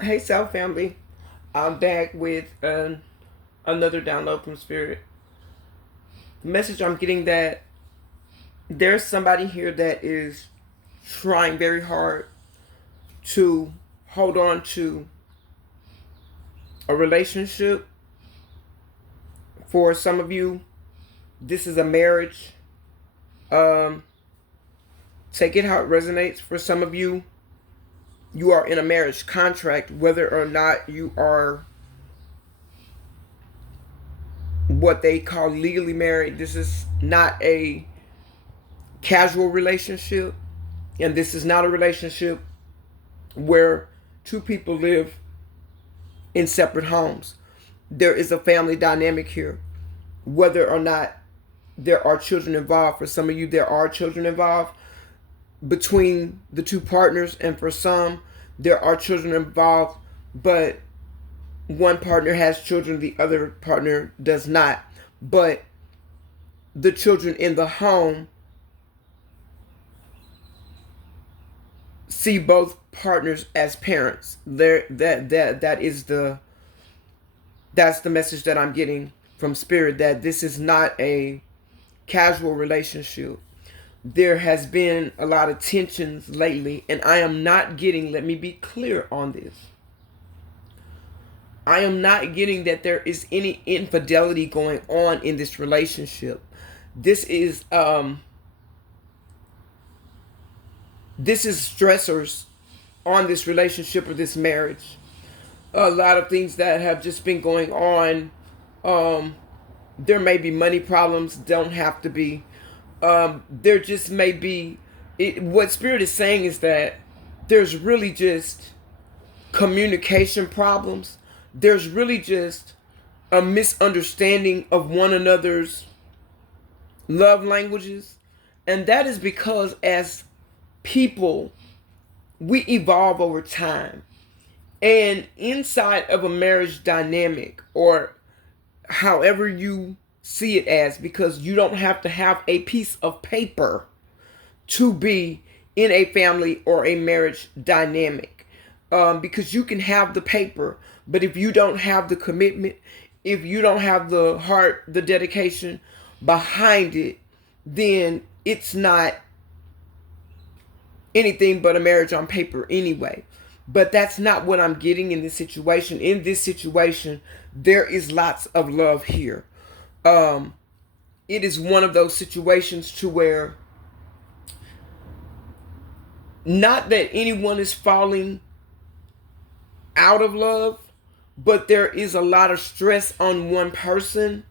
Hey, South family. I'm back with another download from Spirit. The message I'm getting that there's somebody here that is trying very hard to hold on to a relationship. For some of you, this is a marriage. Um, Take it how it resonates. For some of you, you are in a marriage contract, whether or not you are what they call legally married. This is not a casual relationship, and this is not a relationship where two people live in separate homes. There is a family dynamic here, whether or not there are children involved. For some of you, there are children involved between the two partners, and for some, there are children involved, but one partner has children, the other partner does not. But the children in the home see both partners as parents. That's the message that I'm getting from Spirit, that this is not a casual relationship. There has been a lot of tensions lately, and I am not getting, let me be clear on this. I am not getting that there is any infidelity going on in this relationship. This is stressors on this relationship or this marriage. A lot of things that have just been going on. There may be money problems, don't have to be. There just may be. What Spirit is saying is that there's really just communication problems. There's really just a misunderstanding of one another's love languages. And that is because as people, we evolve over time. And inside of a marriage dynamic, or however you see it as, because you don't have to have a piece of paper to be in a family or a marriage dynamic. Because you can have the paper, but if you don't have the commitment, if you don't have the heart, the dedication behind it, then it's not anything but a marriage on paper anyway. But that's not what I'm getting in this situation. In this situation, there is lots of love here. It is one of those situations to where, not that anyone is falling out of love, but there is a lot of stress on one person.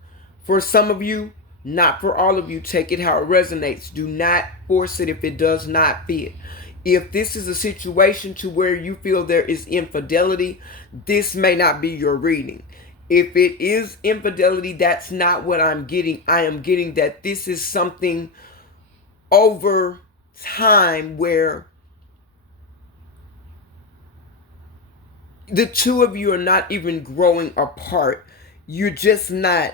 For some of you, not for all of you. Take it how it resonates. Do not force it if it does not fit. If this is a situation to where you feel there is infidelity, this may not be your reading. If it is infidelity, that's not what I'm getting. I am getting that this is something over time where the two of you are not even growing apart. You're just not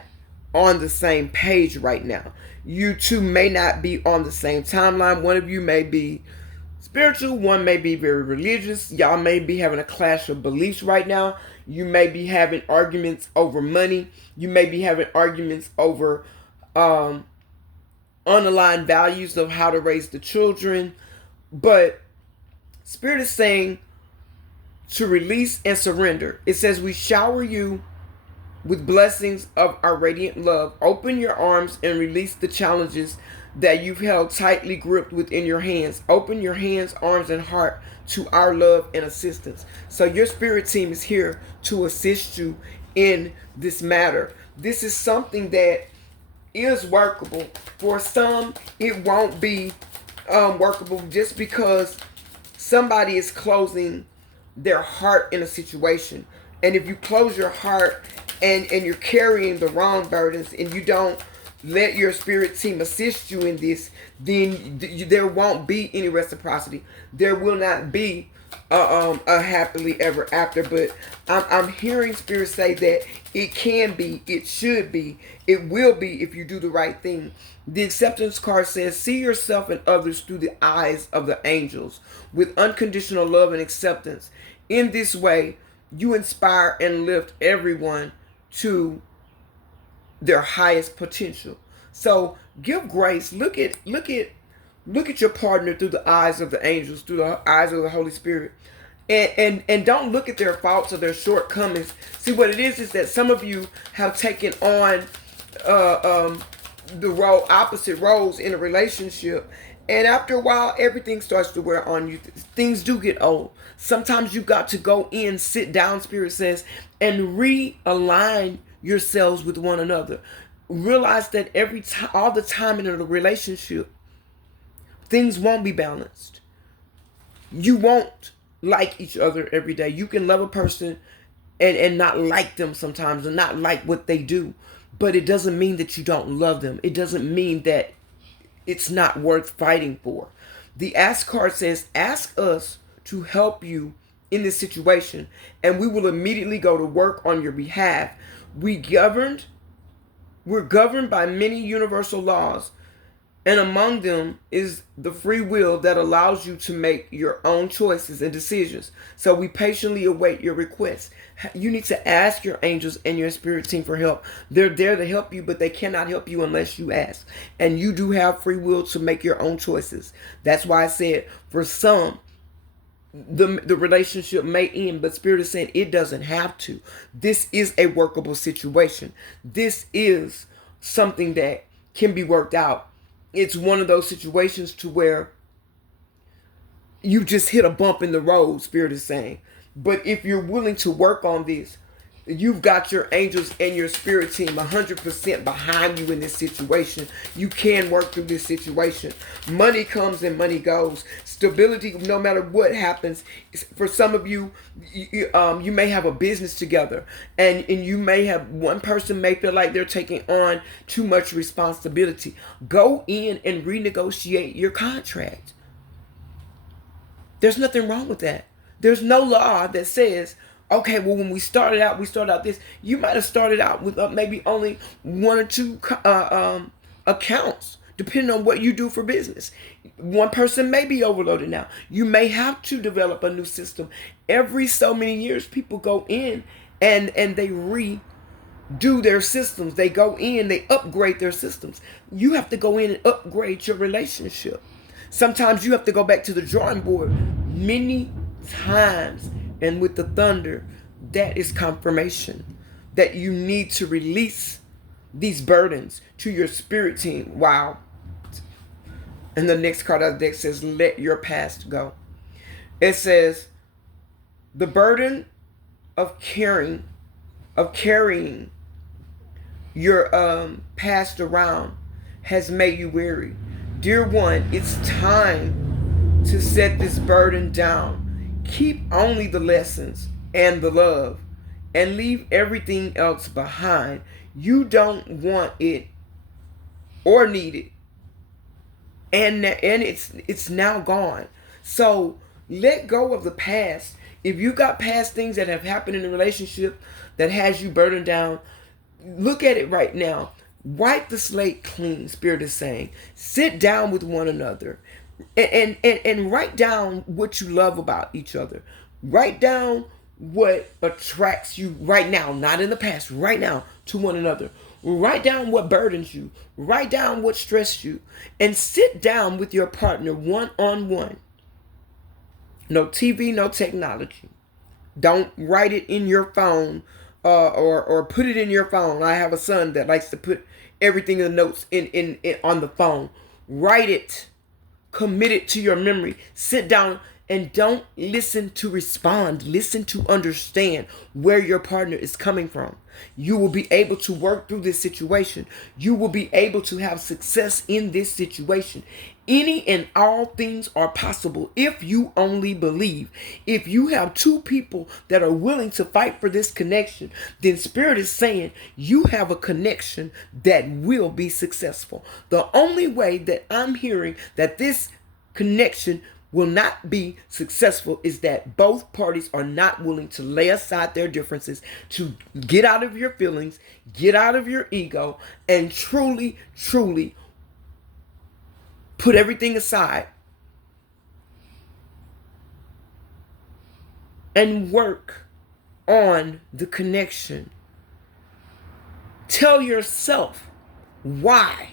on the same page right now. You two may not be on the same timeline. One of you may be spiritual, one may be very religious. Y'all may be having a clash of beliefs right now. You may be having arguments over money. You may be having arguments over unaligned values of how to raise the children. But Spirit is saying to release and surrender. It says, we shower you with blessings of our radiant love. Open your arms and release the challenges that you've held tightly gripped within your hands. Open your hands, arms, and heart to our love and assistance. So your spirit team is here to assist you in this matter. This is something that is workable. For some, it won't be workable just because somebody is closing their heart in a situation. And if you close your heart and you're carrying the wrong burdens and you don't let your spirit team assist you in this, then there won't be any reciprocity. There will not be a happily ever after. But I'm hearing Spirit say that it can be, it should be, it will be if you do the right thing. The acceptance card says, see yourself and others through the eyes of the angels with unconditional love and acceptance. In this way, you inspire and lift everyone to their highest potential. So give grace. Look at your partner through the eyes of the angels, through the eyes of the Holy Spirit. And don't look at their faults or their shortcomings. See, what it is that some of you have taken on the role opposite roles in a relationship, and after a while everything starts to wear on you. Things do get old. Sometimes you got to go in, sit down, Spirit says, and realign yourselves with one another. Realize that every time, all the time in a relationship, things won't be balanced. You won't like each other every day. You can love a person and not like them sometimes, and not like what they do. But it doesn't mean that you don't love them. It doesn't mean that it's not worth fighting for. The Ask card says, ask us to help you in this situation, and we will immediately go to work on your behalf. We're governed by many universal laws, and among them is the free will that allows you to make your own choices and decisions. So we patiently await your requests. You need to ask your angels and your spirit team for help. They're there to help you, but they cannot help you unless you ask. And you do have free will to make your own choices. That's why I said for some, the relationship may end, but Spirit is saying it doesn't have to. This is a workable situation. This is something that can be worked out. It's one of those situations to where you just hit a bump in the road, Spirit is saying. But if you're willing to work on this, you've got your angels and your spirit team 100% behind you in this situation. You can work through this situation. Money comes and money goes. Stability, no matter what happens. For some of you, you may have a business together, and you may have, one person may feel like they're taking on too much responsibility. Go in and renegotiate your contract. There's nothing wrong with that. There's no law that says, okay, well, when we started out this. You might have started out with maybe only one or two accounts, depending on what you do for business. One person may be overloaded now. You may have to develop a new system. Every so many years, people go in and they redo their systems. They go in, they upgrade their systems. You have to go in and upgrade your relationship. Sometimes you have to go back to the drawing board many times. And with the thunder, that is confirmation that you need to release these burdens to your spirit team. Wow. And the next card out of the deck says, let your past go. It says, the burden of carrying your past around has made you weary. Dear one, it's time to set this burden down. Keep only the lessons and the love, and leave everything else behind. You don't want it or need it, and it's now gone. So let go of the past. If you got past things that have happened in a relationship that has you burdened down, look at it right now. Wipe the slate clean, Spirit is saying. Sit down with one another. And write down what you love about each other. Write down what attracts you right now, not in the past, right now, to one another. Write down what burdens you. Write down what stressed you. And sit down with your partner one-on-one. No TV, no technology. Don't write it in your phone or put it in your phone. I have a son that likes to put everything in the notes in on the phone. Write it. Commit it to your memory. Sit down and don't listen to respond. Listen to understand where your partner is coming from. You will be able to work through this situation. You will be able to have success in this situation. Any and all things are possible if you only believe. If you have two people that are willing to fight for this connection, then Spirit is saying you have a connection that will be successful. The only way that I'm hearing that this connection will not be successful is that both parties are not willing to lay aside their differences, to get out of your feelings, get out of your ego, and truly, truly put everything aside and work on the connection. Tell yourself why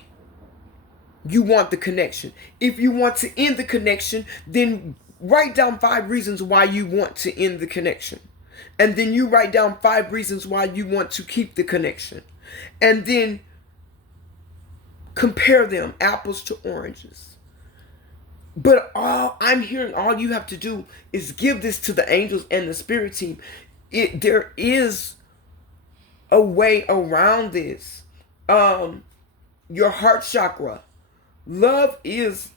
you want the connection. If you want to end the connection, then write down 5 reasons why you want to end the connection. And then you write down 5 reasons why you want to keep the connection. And then compare them, apples to oranges. But I'm hearing all you have to do is give this to the angels and the spirit team. There is a way around this. Your heart chakra. Love is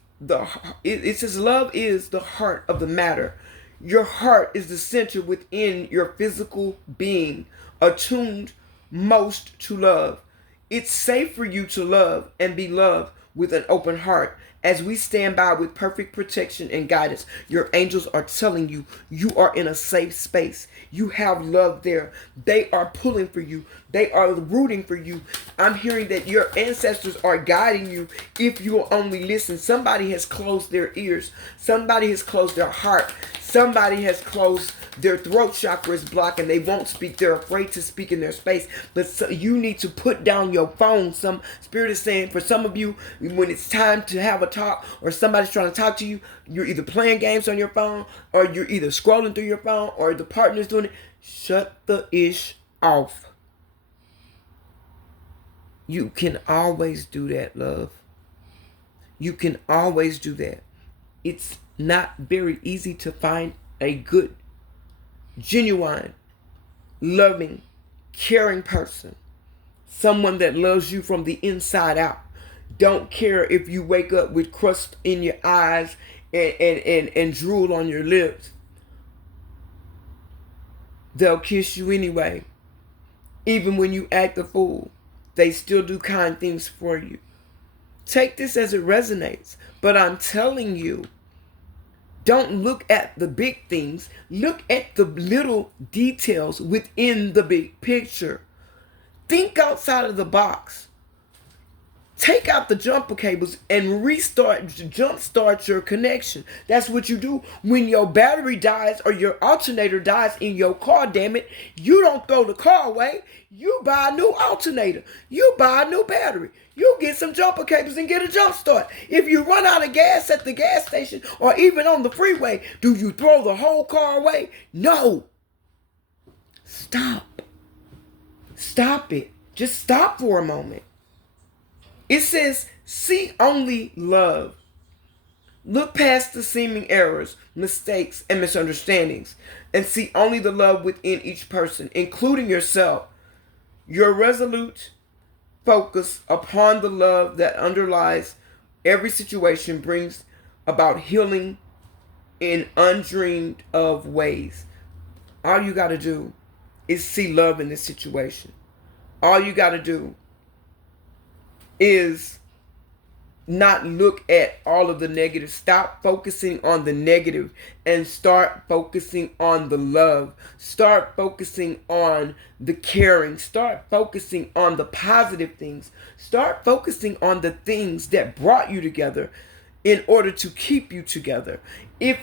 it says love is the heart of the matter. Your heart is the center within your physical being, attuned most to love. It's safe for you to love and be loved with an open heart. As we stand by with perfect protection and guidance, your angels are telling you you are in a safe space. You have love there. They are pulling for you. They are rooting for you. I'm hearing that your ancestors are guiding you if you will only listen. Somebody has closed their ears. Somebody has closed their heart. Somebody has closed their throat chakra is blocked and they won't speak. They're afraid to speak in their space. But so you need to put down your phone. Some spirit is saying for some of you, when it's time to have a talk or somebody's trying to talk to you, you're either playing games on your phone or you're either scrolling through your phone or the partner's doing it. Shut the ish off. You can always do that, love. You can always do that. It's not very easy to find a good, genuine, loving, caring person. Someone that loves you from the inside out. Don't care if you wake up with crust in your eyes and drool on your lips. They'll kiss you anyway. Even when you act a fool, they still do kind things for you. Take this as it resonates. But I'm telling you, don't look at the big things. Look at the little details within the big picture. Think outside of the box. Take out the jumper cables and jumpstart your connection. That's what you do when your battery dies or your alternator dies in your car, damn it. You don't throw the car away. You buy a new alternator. You buy a new battery. You get some jumper cables and get a jump start. If you run out of gas at the gas station or even on the freeway, do you throw the whole car away? No. Stop. Stop it. Just stop for a moment. It says, see only love. Look past the seeming errors, mistakes, and misunderstandings, and see only the love within each person, including yourself. Your resolute focus upon the love that underlies every situation brings about healing in undreamed of ways. All you got to do is see love in this situation. All you got to do is not look at all of the negative. Stop focusing on the negative and start focusing on the love. Start focusing on the caring. Start focusing on the positive things. Start focusing on the things that brought you together in order to keep you together. If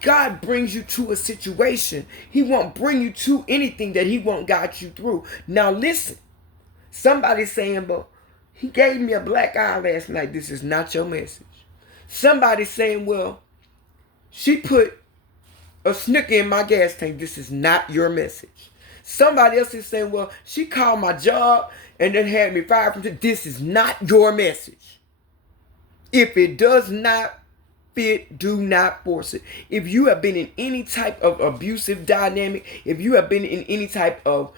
God brings you to a situation, He won't bring you to anything that He won't guide you through. Now listen, somebody's saying, but He gave me a black eye last night. This is not your message. Somebody's saying, well, she put a Snicker in my gas tank. This is not your message. Somebody else is saying, well, she called my job and then had me fired from it. This is not your message. If it does not fit, do not force it. If you have been in any type of abusive dynamic, if you have been in any type of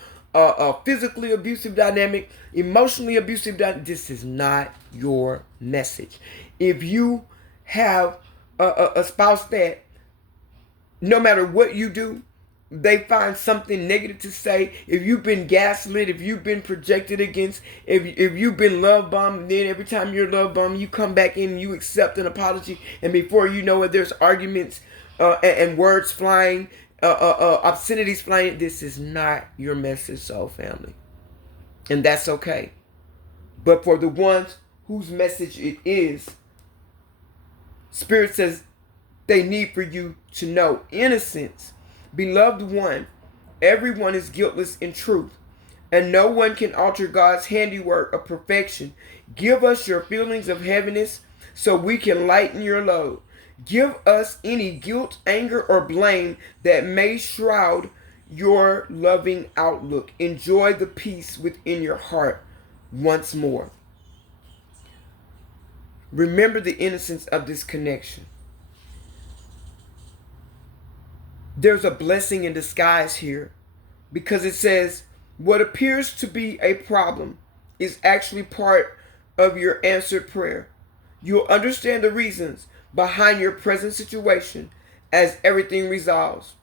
physically abusive dynamic, emotionally abusive dynamic, this is not your message. If you have a spouse that no matter what you do, they find something negative to say, if you've been gaslit, if you've been projected against, if you've been love bombed, then every time you're love bombed, you come back in and you accept an apology, and before you know it, there's arguments and words flying, obscenities flying. This is not your message, soul family. And that's okay. But for the ones whose message it is, Spirit says they need for you to know innocence Beloved one, everyone is guiltless in truth, and no one can alter God's handiwork of perfection. Give us your feelings of heaviness so we can lighten your load. Give us any guilt, anger, or blame that may shroud your loving outlook. Enjoy the peace within your heart once more. Remember the innocence of this connection. There's a blessing in disguise here, because it says what appears to be a problem is actually part of your answered prayer. You'll understand the reasons behind your present situation as everything resolves.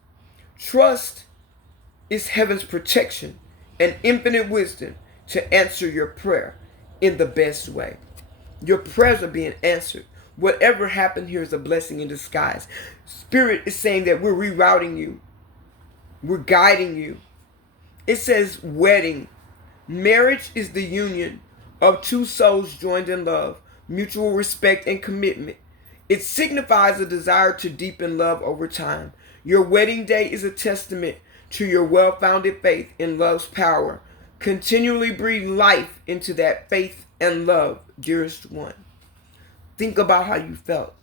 Trust is heaven's protection and infinite wisdom to answer your prayer in the best way. Your prayers are being answered. Whatever happened here is a blessing in disguise. Spirit is saying that we're rerouting you. We're guiding you. It says wedding. Marriage is the union of two souls joined in love, mutual respect, and commitment. It signifies a desire to deepen love over time. Your wedding day is a testament to your well-founded faith in love's power. Continually breathe life into that faith and love, dearest one. Think about how you felt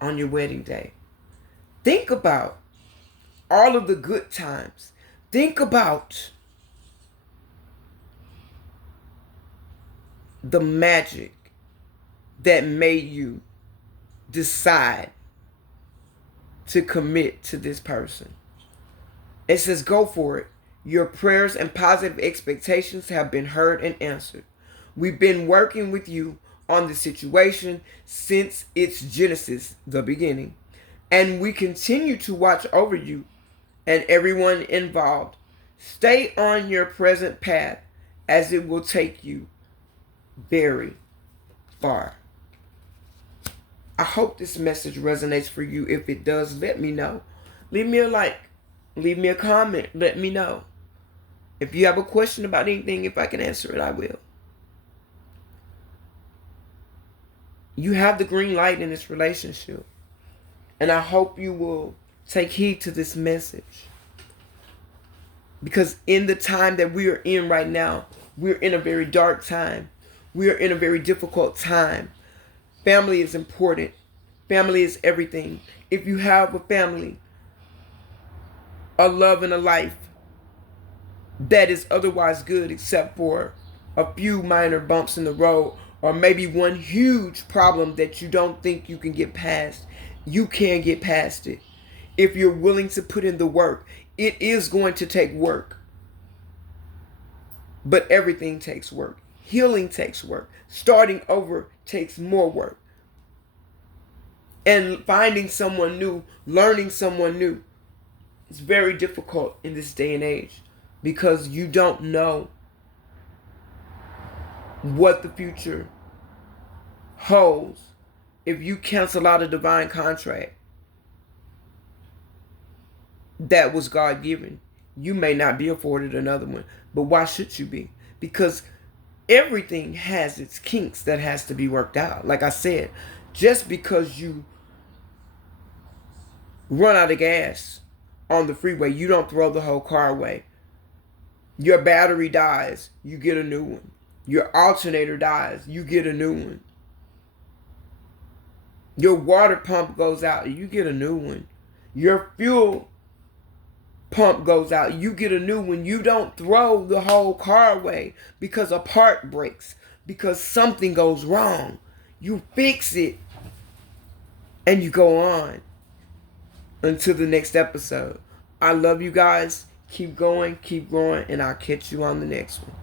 on your wedding day. Think about all of the good times. Think about the magic that made you decide to commit to this person. It says, go for it. Your prayers and positive expectations have been heard and answered. We've been working with you on the situation since its genesis, the beginning. And we continue to watch over you and everyone involved. Stay on your present path, as it will take you very far. I hope this message resonates for you. If it does, let me know. Leave me a like. Leave me a comment. Let me know. If you have a question about anything, if I can answer it, I will. You have the green light in this relationship. And I hope you will take heed to this message. Because in the time that we are in right now, we're in a very dark time. We are in a very difficult time. Family is important. Family is everything. If you have a family, a love and a life that is otherwise good, except for a few minor bumps in the road, or maybe one huge problem that you don't think you can get past, you can get past it. If you're willing to put in the work, it is going to take work. But everything takes work. Healing takes work. Starting over takes more work. And finding someone new, learning someone new, it's very difficult in this day and age, because you don't know what the future holds. If you cancel out a divine contract that was God-given, you may not be afforded another one. But why should you be? Because everything has its kinks that has to be worked out. Like I said, just because you run out of gas on the freeway, you don't throw the whole car away. Your battery dies, you get a new one. Your alternator dies, you get a new one. Your water pump goes out, you get a new one. Your fuel pump goes out, you get a new one. You don't throw the whole car away because a part breaks, because something goes wrong. You fix it and you go on until the next episode. I love you guys. Keep going, keep growing, and I'll catch you on the next one.